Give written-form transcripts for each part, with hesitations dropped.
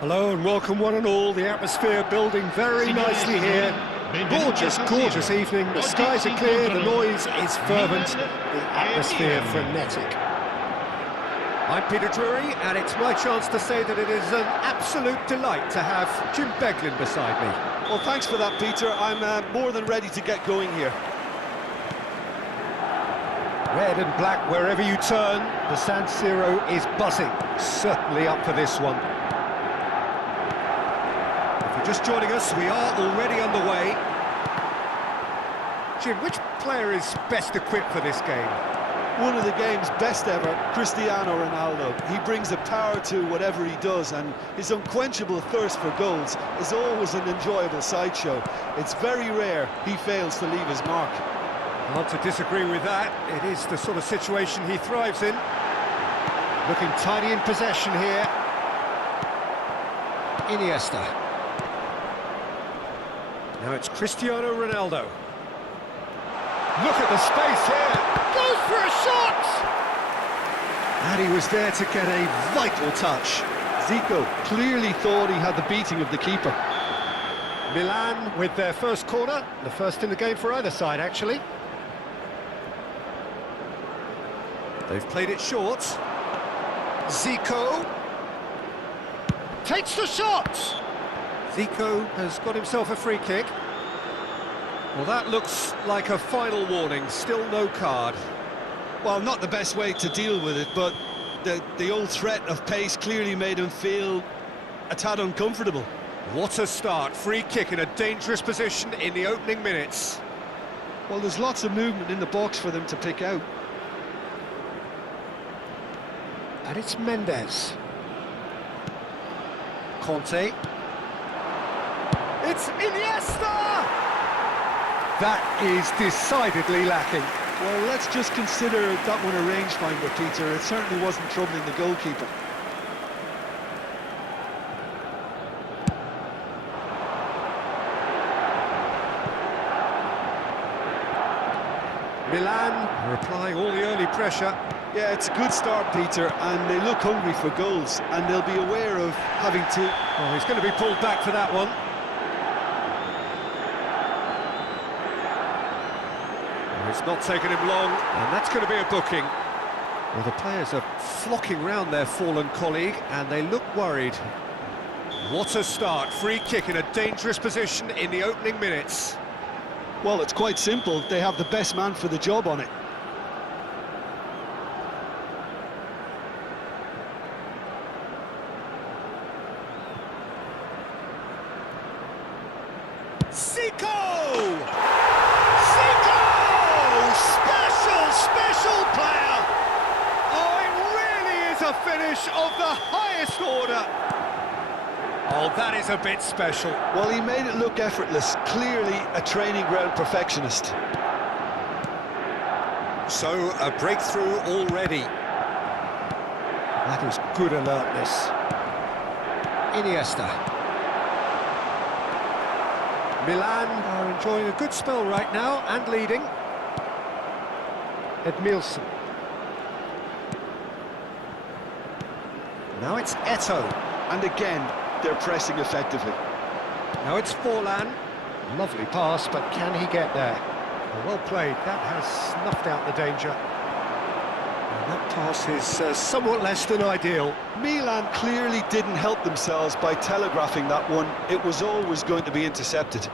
Hello and welcome one and all. The atmosphere building very nicely here. Gorgeous, gorgeous evening. The skies are clear, the noise is fervent, the atmosphere frenetic. I'm Peter Drury, and it's my chance to say that it is an absolute delight to have Jim Beglin beside me. Well, thanks for that, Peter. I'm more than ready to get going here. Red and black wherever you turn, the San Siro is buzzing. Certainly up for this one. If you're just joining us, we are already underway. Jim, which player is best equipped for this game? One of the game's best ever, Cristiano Ronaldo. He brings a power to whatever he does, and his unquenchable thirst for goals is always an enjoyable sideshow. It's very rare he fails to leave his mark. Hard to disagree with that. It is the sort of situation he thrives in. Looking tiny in possession here. Iniesta. Now it's Cristiano Ronaldo. Look at the space here. Goes for a shot! And he was there to get a vital touch. Zico clearly thought he had the beating of the keeper. Milan with their first corner. The first in the game for either side, actually. They've played it short. Zico takes the shot. Zico has got himself a free kick. Well, that looks like a final warning. Still no card. Well, not the best way to deal with it, but the old threat of pace clearly made him feel a tad uncomfortable. What a start. Free kick in a dangerous position in the opening minutes. Well, there's lots of movement in the box for them to pick out. And it's Mendes. Conte. It's Iniesta! That is decidedly lacking. Well, let's just consider that one a rangefinder, Peter. It certainly wasn't troubling the goalkeeper. Milan are applying all the early pressure. Yeah, it's a good start, Peter, and they look hungry for goals, and they'll be aware of having to... Oh, he's going to be pulled back for that one. Oh, it's not taken him long, and that's going to be a booking. Well, the players are flocking round their fallen colleague, and they look worried. What a start. Free kick in a dangerous position in the opening minutes. Well, it's quite simple. They have the best man for the job on it. Zico! Zico! Special player! Oh, it really is a finish of the highest order. Oh, that is a bit special. Well, he made it look effortless. Clearly a training ground perfectionist. So, a breakthrough already. That is good alertness. Iniesta. Milan are enjoying a good spell right now and leading. Edmilson. Now it's Eto'o. And again, they're pressing effectively. Now it's Forlan. Lovely pass, but can he get there? Well played. That has snuffed out the danger. And that pass is somewhat less than ideal. Milan clearly didn't help themselves by telegraphing that one. It was always going to be intercepted.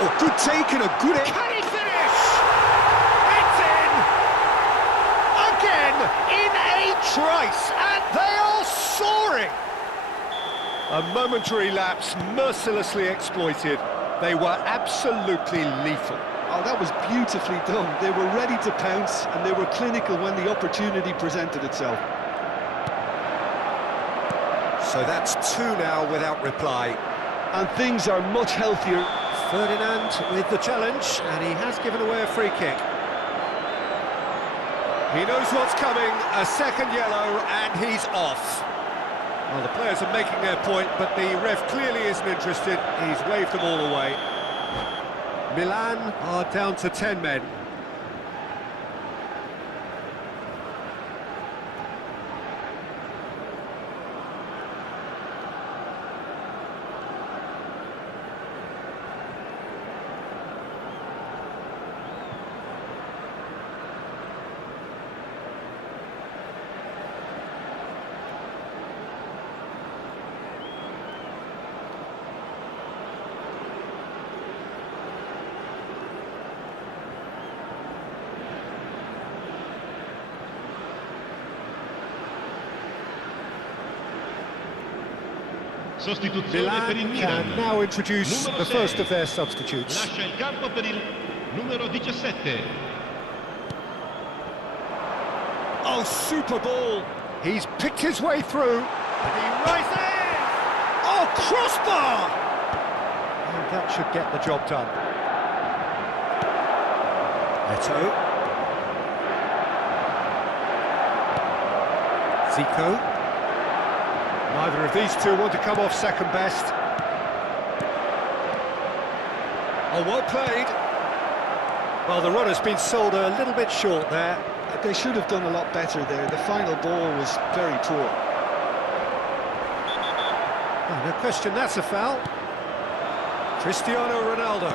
Oh, good take and a good... Can he finish? It's in! Again, in a trice, and they are soaring! A momentary lapse, mercilessly exploited. They were absolutely lethal. Oh, that was beautifully done. They were ready to pounce, and they were clinical when the opportunity presented itself. So that's two now without reply. And things are much healthier. Ferdinand with the challenge, and he has given away a free kick. He knows what's coming, a second yellow, and he's off. Well, the players are making their point, but the ref clearly isn't interested. He's waved them all away. Milan are down to 10 men. Sostituzione per il Milan can Milan. now introduce Numero the first 6. of their substitutes. Lascia il campo per il numero 17. Oh, super ball! He's picked his way through, and he rises! Oh, crossbar! And that should get the job done. Eto. Zico. Neither of these two want to come off second best. Oh, well played. Well, the runner's been sold a little bit short there. They should have done a lot better there. The final ball was very poor. Oh, no question, that's a foul. Cristiano Ronaldo.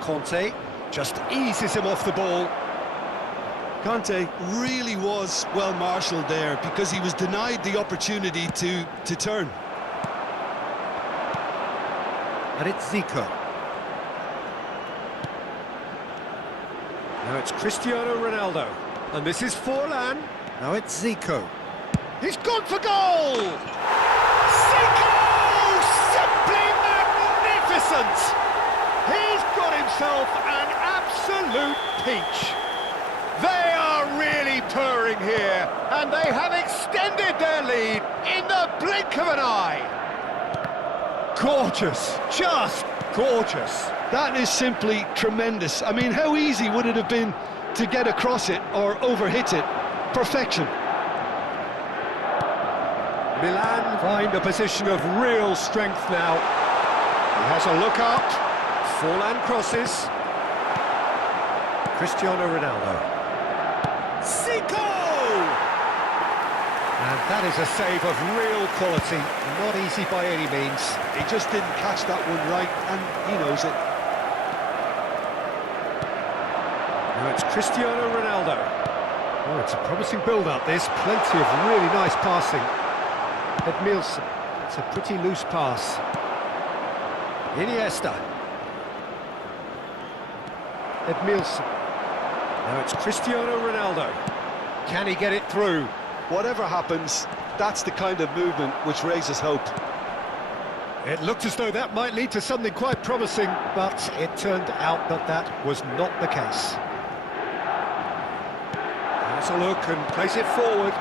Conte just eases him off the ball. Conte really was well marshalled there because he was denied the opportunity to turn. And it's Zico. Now it's Cristiano Ronaldo. And this is Forlan. Now it's Zico. He's gone for goal! Zico! Simply magnificent! He's got himself an absolute peach. They are really purring here, and they have extended their lead in the blink of an eye. Gorgeous, just gorgeous. That is simply tremendous. I mean, how easy would it have been to get across it or overhit it? Perfection. Milan find a position of real strength now. He has a look up. Forlan crosses. Cristiano Ronaldo. Zico! And that is a save of real quality. Not easy by any means. He just didn't catch that one right, and he knows it. Now it's Cristiano Ronaldo. Oh, it's a promising build-up, this. Plenty of really nice passing. Edmilson. It's a pretty loose pass. Iniesta. Edmilson. Now it's Cristiano Ronaldo. Can he get it through? Whatever happens, that's the kind of movement which raises hope. It looked as though that might lead to something quite promising, but it turned out that that was not the case. Has a look and plays it forward.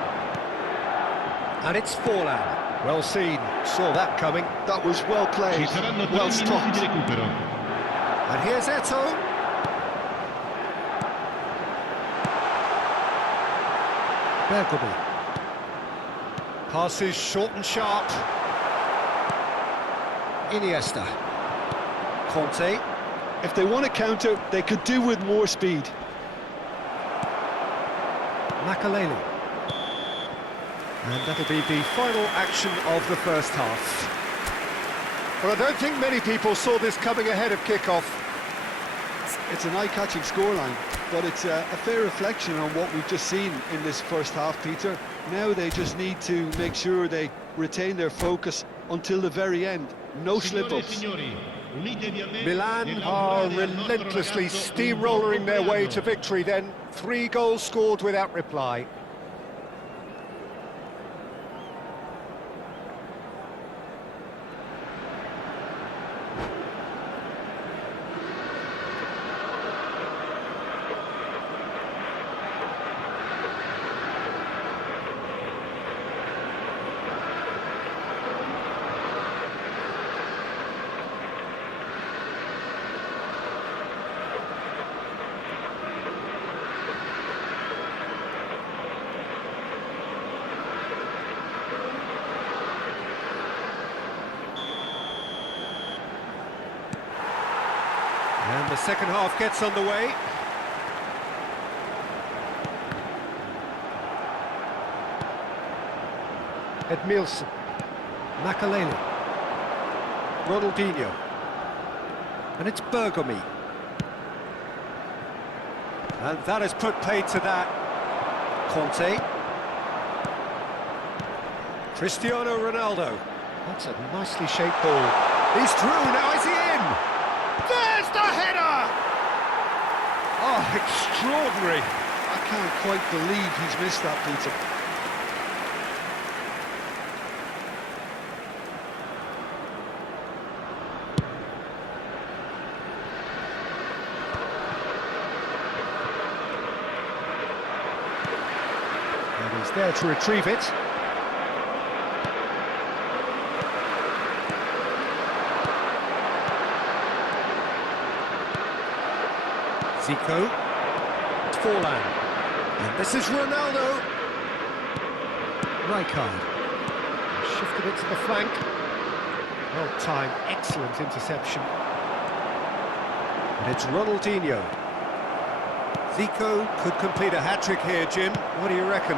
And it's Forlan. Well seen, saw that coming. That was well played, Ci saranno 3 well minuti stopped. di recupero. And here's Eto. Bergomi. Passes short and sharp. Iniesta. Conte. If they want to counter, they could do with more speed. Makaleli. And that'll be the final action of the first half. But I don't think many people saw this coming ahead of kick-off. It's an eye-catching scoreline, but it's a fair reflection on what we've just seen in this first half, Peter. Now they just need to make sure they retain their focus until the very end. No slip-ups. Milan are relentlessly steamrollering their way to victory then. 3 goals scored without reply. And the second half gets underway. Edmilson. Makaleli. Ronaldinho. And it's Bergomi. And that has put paid to that. Conte. Cristiano Ronaldo. That's a nicely shaped ball. He's through, now is he in? There's the header! Oh, extraordinary. I can't quite believe he's missed that, Peter. there to retrieve it. Zico. Forlan. And this is Ronaldo. Rijkaard. Shifted it to the flank. Well timed, excellent interception. And it's Ronaldinho. Zico could complete a hat-trick here, Jim. What do you reckon?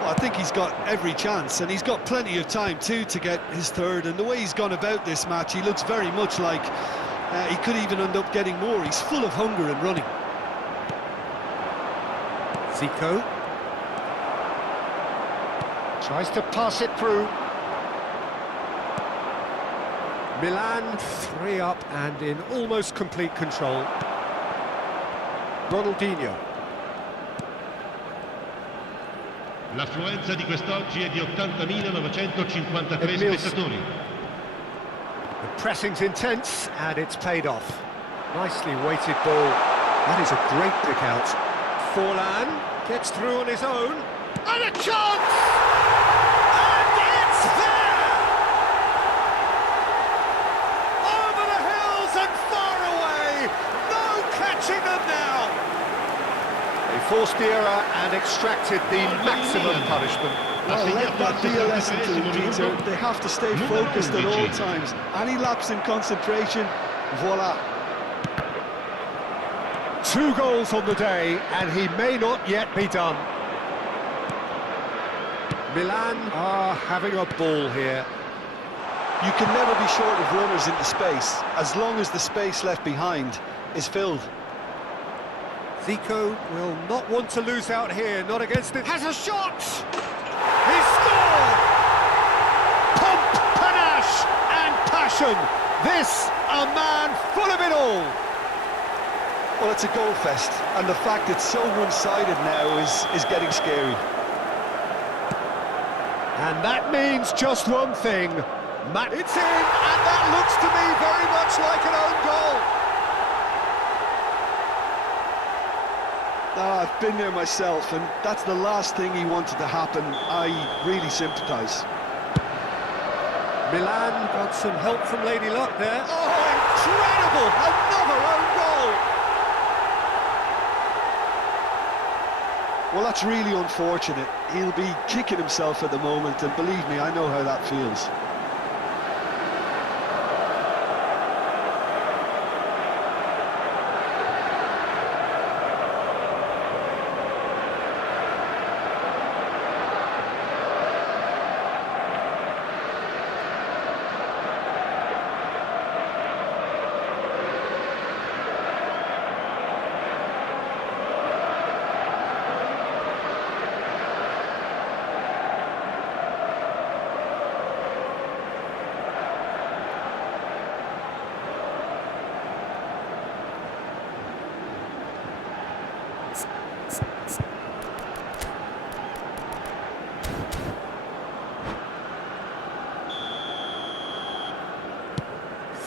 Well, I think he's got every chance, and he's got plenty of time too to get his third. And the way he's gone about this match, he looks very much like he could even end up getting more. He's full of hunger and running. Zico tries to pass it through. Milan 3 up and in almost complete control. Ronaldinho. L'affluenza di quest'oggi è di 80.953 spettatori. The pressing's intense and it's paid off. Nicely weighted ball. That is a great pick out. Forlan gets through on his own. And a chance! And it's there! Over the hills and far away! No catching them now! They forced the error and extracted the maximum punishment. Well, let that be a lesson to them, Peter. They have to stay focused at all times. Any lapse in concentration, voila. 2 goals on the day, and he may not yet be done. Milan are having a ball here. You can never be short of runners into space, as long as the space left behind is filled. Zico will not want to lose out here, not against it. Has a shot! He scored! Pomp, panache and passion. This, a man full of it all. Well, it's a goal fest, and the fact it's so one-sided now is getting scary. And that means just one thing. It's in, and that looks to me very much like an own goal. I've been there myself, and that's the last thing he wanted to happen. I really sympathise. Milan got some help from Lady Luck there. Oh, incredible! Another own goal! Well, that's really unfortunate. He'll be kicking himself at the moment, and believe me, I know how that feels.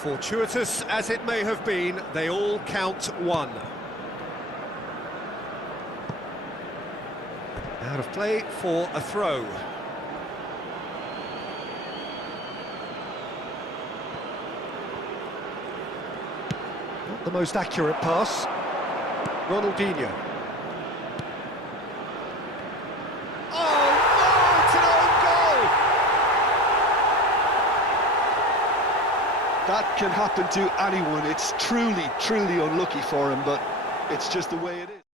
Fortuitous as it may have been, they all count one. Out of play for a throw. Not the most accurate pass. Ronaldinho. That can happen to anyone. It's truly, truly unlucky for him, but it's just the way it is.